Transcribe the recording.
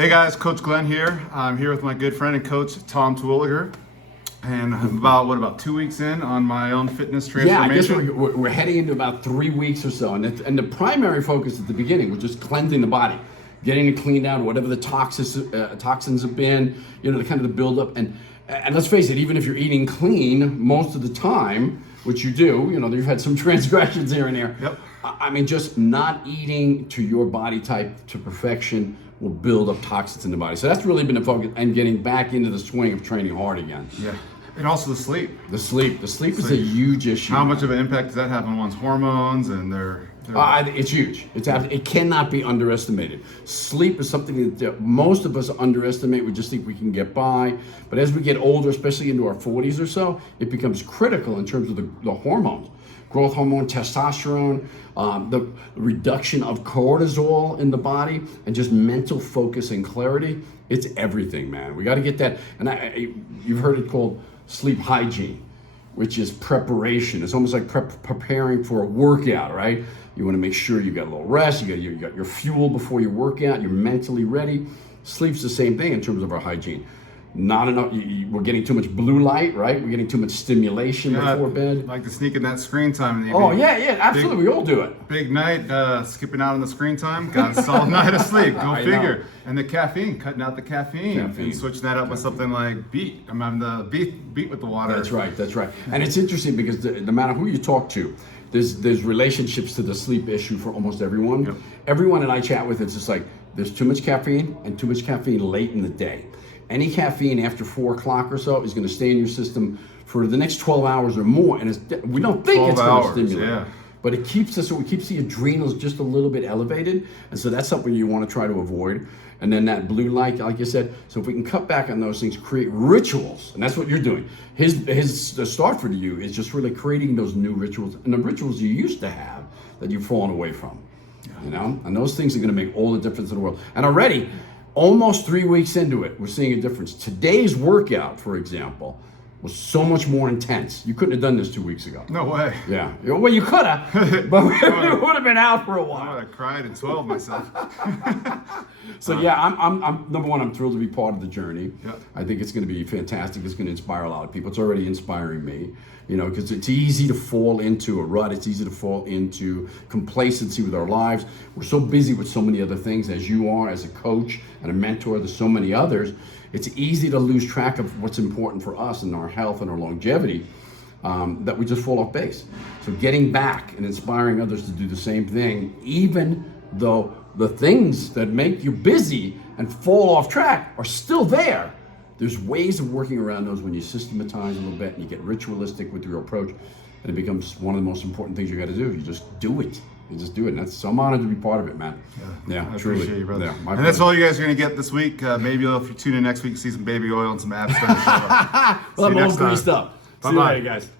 Hey guys, Coach Glenn here. I'm here with my good friend and coach, Tom Terwilleger. And I'm about 2 weeks in on my own fitness transformation. Yeah, I guess we're heading into about 3 weeks or so. And the primary focus at the beginning was just cleansing the body, getting it cleaned out, whatever the toxins have been, the kind of the buildup. And let's face it, even if you're eating clean most of the time, which you do, you've had some transgressions here and there. Yep. I mean, just not eating to your body type to perfection will build up toxins in the body. So that's really been the focus, and getting back into the swing of training hard again. Yeah. And also the sleep. The sleep is a huge issue. How much of an impact does that have on one's hormones and their it's huge. It cannot be underestimated. Sleep is something that most of us underestimate. We just think we can get by. But as we get older, especially into our 40s or so, it becomes critical in terms of the hormones. Growth hormone, testosterone, the reduction of cortisol in the body, and just mental focus and clarity. It's everything, man. We got to get that. And you've heard it called sleep hygiene, which is preparation. It's almost like preparing for a workout, right? You want to make sure you got a little rest, you got your fuel before your workout, you're mentally ready. Sleep's the same thing in terms of our hygiene. Not enough, we're getting too much blue light, right? We're getting too much stimulation before bed. Like to sneak in that screen time. Oh, yeah, absolutely. We all do it. Big night, skipping out on the screen time, got a solid night of sleep. Go figure. Know. And the caffeine, cutting out the caffeine. And switching that up with something like beet. I'm having the beet with the water. That's right. And it's interesting because no matter who you talk to, there's relationships to the sleep issue for almost everyone. Yep. Everyone that I chat with, it's just like there's too much caffeine and too much caffeine late in the day. Any caffeine after 4 o'clock or so is going to stay in your system for the next 12 hours or more, and we don't think it's going to stimulate. Yeah. But it keeps the adrenals just a little bit elevated, and so that's something you want to try to avoid. And then that blue light, like you said, so if we can cut back on those things, create rituals, and that's what you're doing. The start for you is just really creating those new rituals, and the rituals you used to have that you've fallen away from, and those things are going to make all the difference in the world. And already, almost 3 weeks into it, we're seeing a difference. Today's workout, for example, was so much more intense. You couldn't have done this 2 weeks ago. No way. Yeah. Well, you could have, but it would have been out for a while. I would have cried and swelled myself. So yeah, I'm number one. I'm thrilled to be part of the journey. Yep. I think it's going to be fantastic. It's going to inspire a lot of people. It's already inspiring me. Because it's easy to fall into a rut. It's easy to fall into complacency with our lives. We're so busy with so many other things, as you are, as a coach and a mentor. There's so many others. It's easy to lose track of what's important for us and our health and our longevity, that we just fall off base. So getting back and inspiring others to do the same thing, even though the things that make you busy and fall off track are still there. There's ways of working around those when you systematize a little bit and you get ritualistic with your approach, and it becomes one of the most important things you got to do. You just do it. And so I'm honored to be part of it, man. Yeah, I truly. appreciate you, brother. Yeah, and that's all you guys are going to get this week. Maybe if you tune in next week, see some baby oil and some abs. Well, I'm all greased up. See you later, guys.